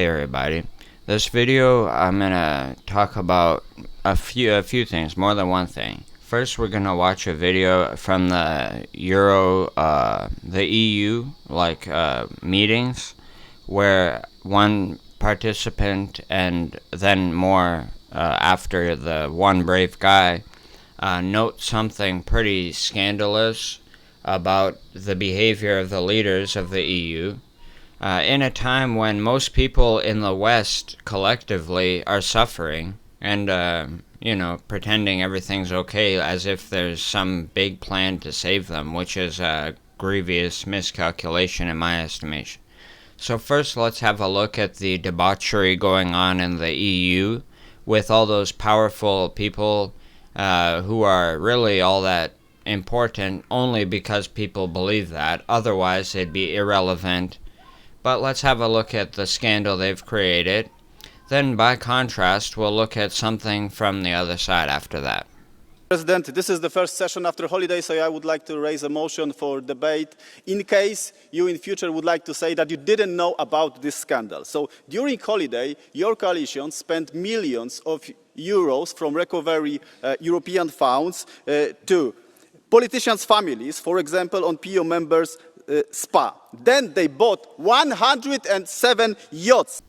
Hey everybody. This video I'm gonna talk about a few things, more than one thing. First, we're gonna watch a video from the the EU meetings, where one participant and then more after the one brave guy note something pretty scandalous about the behavior of the leaders of the EU. In a time when most people in the West collectively are suffering and, pretending everything's okay as if there's some big plan to save them, which is a grievous miscalculation in my estimation. So first, let's have a look at the debauchery going on in the EU with all those powerful people who are really all that important only because people believe that. Otherwise, they'd be irrelevant. But let's have a look at the scandal they've created. Then, by contrast, we'll look at something from the other side after that. President, this is the first session after holiday, so I would like to raise a motion for debate in case you in future would like to say that you didn't know about this scandal. So during holiday, your coalition spent millions of euros from recovery European funds to politicians' families, for example, on PO members' spa. Then they bought 107 yachts.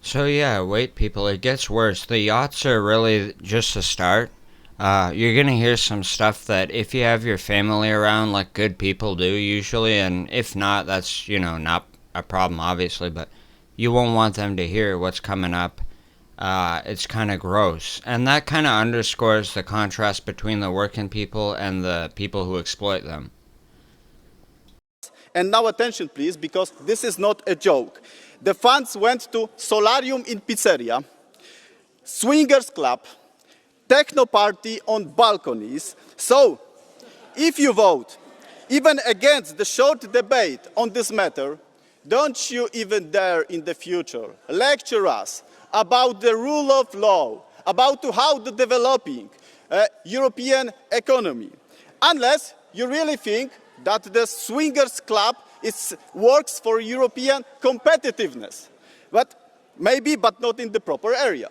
So yeah, wait people, it gets worse. The yachts are really just a start. You're gonna hear some stuff that if you have your family around, like good people do usually, and if not, that's, not a problem obviously, but you won't want them to hear what's coming up. It's kind of gross. And that kind of underscores the contrast between the working people and the people who exploit them. And now attention please, because this is not a joke. The funds went to solarium in pizzeria, swingers club, techno party on balconies. So, if you vote even against the short debate on this matter, don't you even dare in the future lecture us about the rule of law, about how the developing European economy, unless you really think that the swingers club works for European competitiveness. But maybe, but not in the proper area.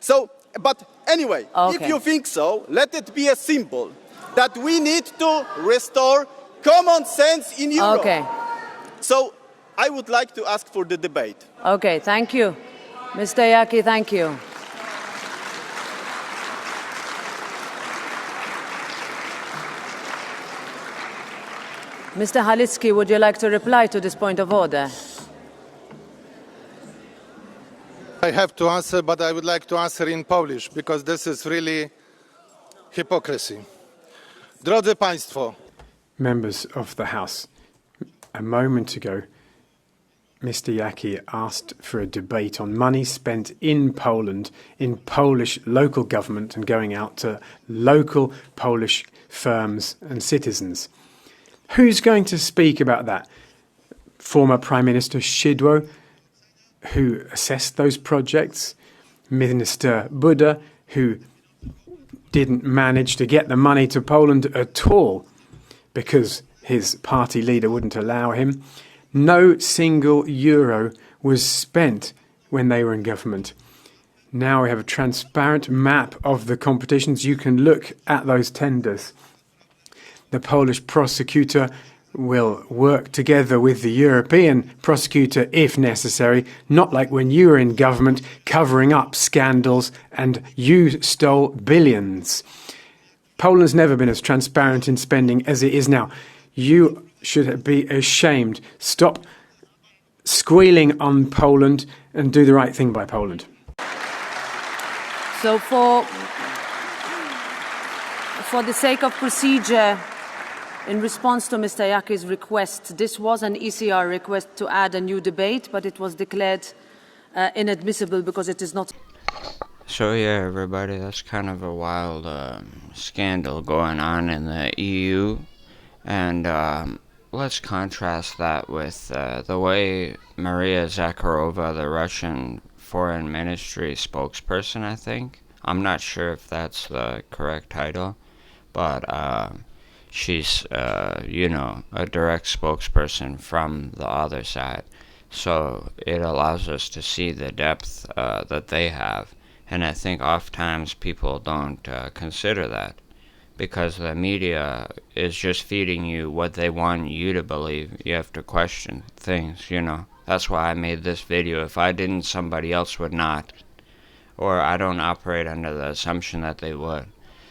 So, but anyway, If you think so, let it be a symbol that we need to restore common sense in Europe. Okay. So, I would like to ask for the debate. Okay, thank you. Mr. Yaki, thank you. Mr. Halicki, would you like to reply to this point of order? I have to answer, but I would like to answer in Polish, because this is really hypocrisy. Drodzy Państwo. Members of the House, a moment ago, Mr. Yaki asked for a debate on money spent in Poland, in Polish local government and going out to local Polish firms and citizens. Who's going to speak about that? Former Prime Minister Szydło, who assessed those projects, Minister Buda, who didn't manage to get the money to Poland at all because his party leader wouldn't allow him. No single euro was spent when they were in government. Now we have a transparent map of the competitions. You can look at those tenders. The Polish prosecutor will work together with the European prosecutor if necessary, not like when you were in government covering up scandals and you stole billions. Poland's never been as transparent in spending as it is now. You should be ashamed. Stop squealing on Poland and do the right thing by Poland. So for the sake of procedure, in response to Mr. Yaki's request, this was an ECR request to add a new debate, but it was declared inadmissible because it is not. So yeah, everybody, that's kind of a wild scandal going on in the EU. And let's contrast that with the way Maria Zakharova, the Russian Foreign Ministry spokesperson, I think. I'm not sure if that's the correct title, but she's, a direct spokesperson from the other side. So it allows us to see the depth that they have. And I think oftentimes people don't consider that because the media is just feeding you what they want you to believe. You have to question things, you know. That's why I made this video. If I didn't, somebody else would not. Or I don't operate under the assumption that they would.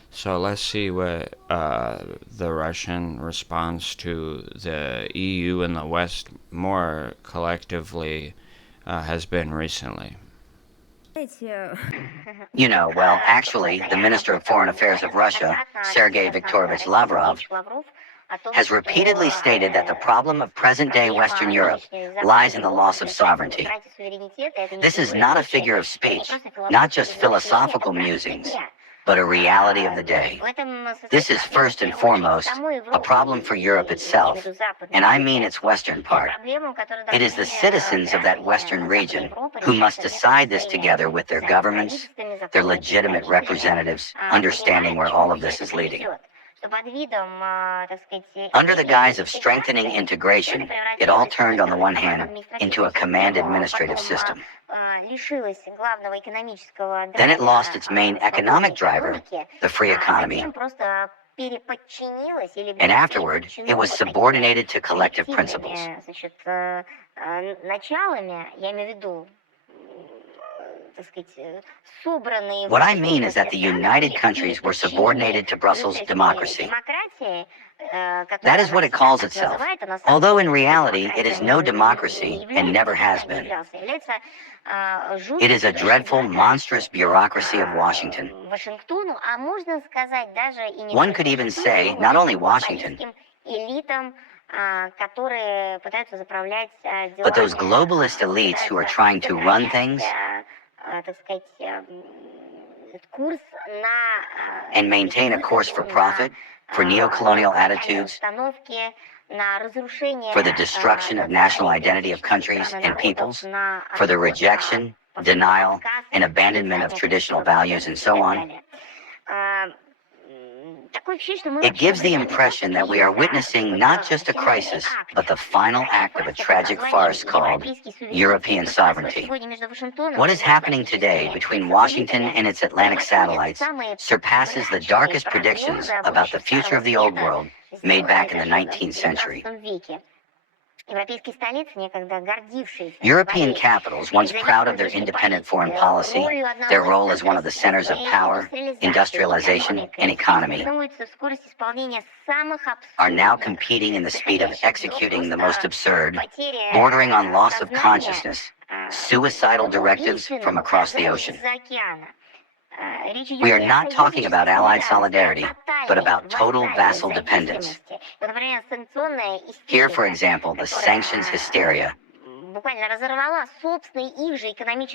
So let's see what the Russian response to the EU and the West more collectively has been recently. You know, well, actually, the Minister of Foreign Affairs of Russia, Sergei Viktorovich Lavrov, has repeatedly stated that the problem of present-day Western Europe lies in the loss of sovereignty. This is not a figure of speech, not just philosophical musings, but a reality of the day. This is first and foremost a problem for Europe itself, and I mean its western part. It is the citizens of that western region who must decide this together with their governments, their legitimate representatives, understanding where all of this is leading. Under the guise of strengthening integration, it all turned, on the one hand, into a command administrative system. Then it lost its main economic driver, the free economy, and afterward, it was subordinated to collective principles. What I mean is that the United Countries were subordinated to Brussels democracy. That is what it calls itself, although in reality it is no democracy and never has been. It is a dreadful, monstrous bureaucracy of Washington. One could even say, not only Washington, but those globalist elites who are trying to run things and maintain a course for profit, for neocolonial attitudes, for the destruction of national identity of countries and peoples, for the rejection, denial, and abandonment of traditional values, and so on. It gives the impression that we are witnessing not just a crisis, but the final act of a tragic farce called European sovereignty. What is happening today between Washington and its Atlantic satellites surpasses the darkest predictions about the future of the old world made back in the 19th century. European capitals, once proud of their independent foreign policy, their role as one of the centers of power, industrialization, and economy, are now competing in the speed of executing the most absurd, bordering on loss of consciousness, suicidal directives from across the ocean. We are not talking about allied solidarity, but about total vassal dependence. Here, for example, the sanctions hysteria,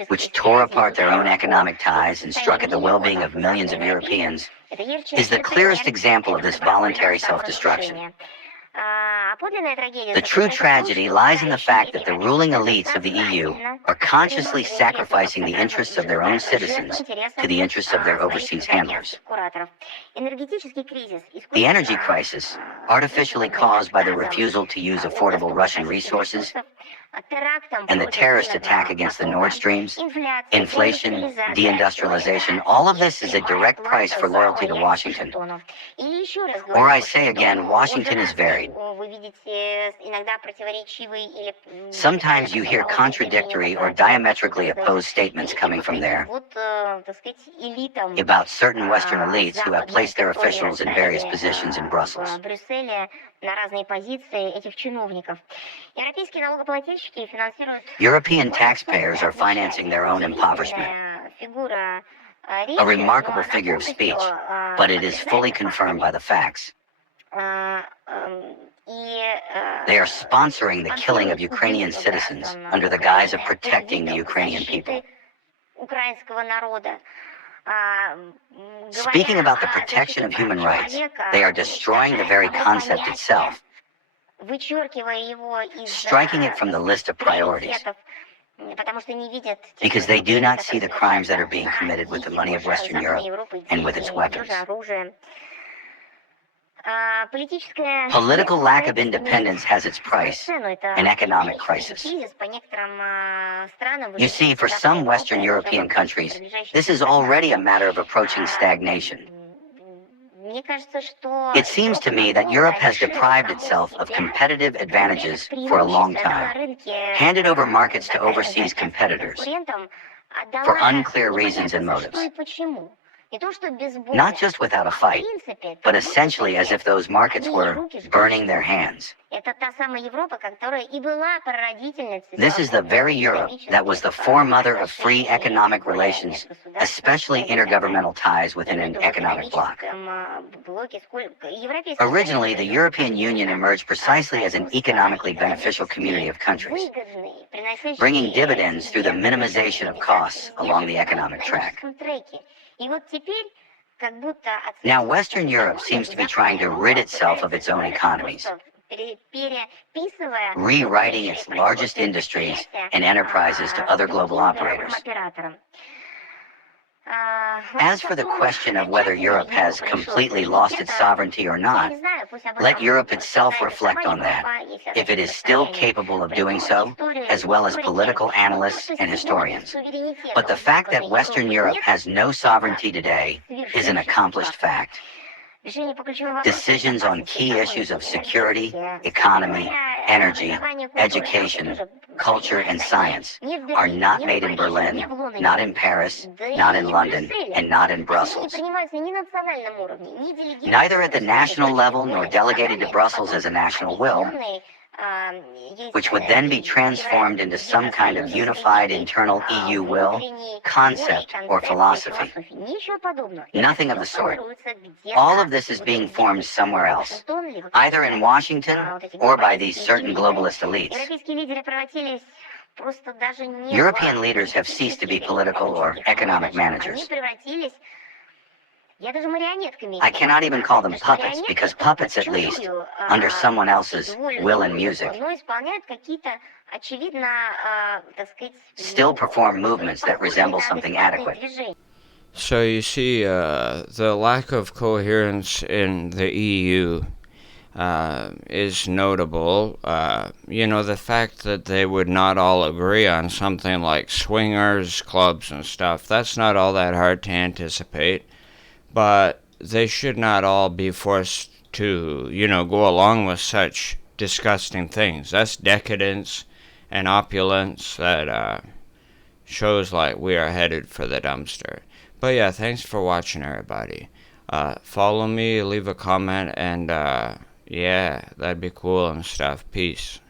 which tore apart their own economic ties and struck at the well-being of millions of Europeans, is the clearest example of this voluntary self-destruction. The true tragedy lies in the fact that the ruling elites of the EU are consciously sacrificing the interests of their own citizens to the interests of their overseas handlers. The energy crisis, artificially caused by the refusal to use affordable Russian resources, and the terrorist attack against the Nord Streams, inflation, deindustrialization, all of this is a direct price for loyalty to Washington. Or I say again, Washington is varied. Sometimes you hear contradictory or diametrically opposed statements coming from there about certain Western elites who have placed their officials in various positions in Brussels. European taxpayers are financing their own impoverishment. A remarkable figure of speech, but it is fully confirmed by the facts. They are sponsoring the killing of Ukrainian citizens under the guise of protecting the Ukrainian people. Speaking about the protection of human rights, they are destroying the very concept itself, striking it from the list of priorities, because they do not see the crimes that are being committed with the money of Western Europe and with its weapons. Political lack of independence has its price, an economic crisis. You see, for some Western European countries, this is already a matter of approaching stagnation. It seems to me that Europe has deprived itself of competitive advantages for a long time, handed over markets to overseas competitors for unclear reasons and motives. Not just without a fight, but essentially as if those markets were burning their hands. This is the very Europe that was the foremother of free economic relations, especially intergovernmental ties within an economic bloc. Originally, the European Union emerged precisely as an economically beneficial community of countries, bringing dividends through the minimization of costs along the economic track. Now, Western Europe seems to be trying to rid itself of its own economies, rewriting its largest industries and enterprises to other global operators. As for the question of whether Europe has completely lost its sovereignty or not, let Europe itself reflect on that, if it is still capable of doing so, as well as political analysts and historians. But the fact that Western Europe has no sovereignty today is an accomplished fact. Decisions on key issues of security, economy, energy, education, culture, and science are not made in Berlin, not in Paris, not in London, and not in Brussels. Neither at the national level nor delegated to Brussels as a national will, which would then be transformed into some kind of unified internal EU will, concept, or philosophy. Nothing of the sort. All of this is being formed somewhere else, either in Washington or by these certain globalist elites. European leaders have ceased to be political or economic managers. I cannot even call them puppets, because puppets, at least, under someone else's will and music, still perform movements that resemble something adequate. So you see, the lack of coherence in the EU is notable. The fact that they would not all agree on something like swingers clubs and stuff, that's not all that hard to anticipate. But they should not all be forced to, go along with such disgusting things. That's decadence and opulence that shows like we are headed for the dumpster. But yeah, thanks for watching, everybody. Follow me, leave a comment, and yeah, that'd be cool and stuff. Peace.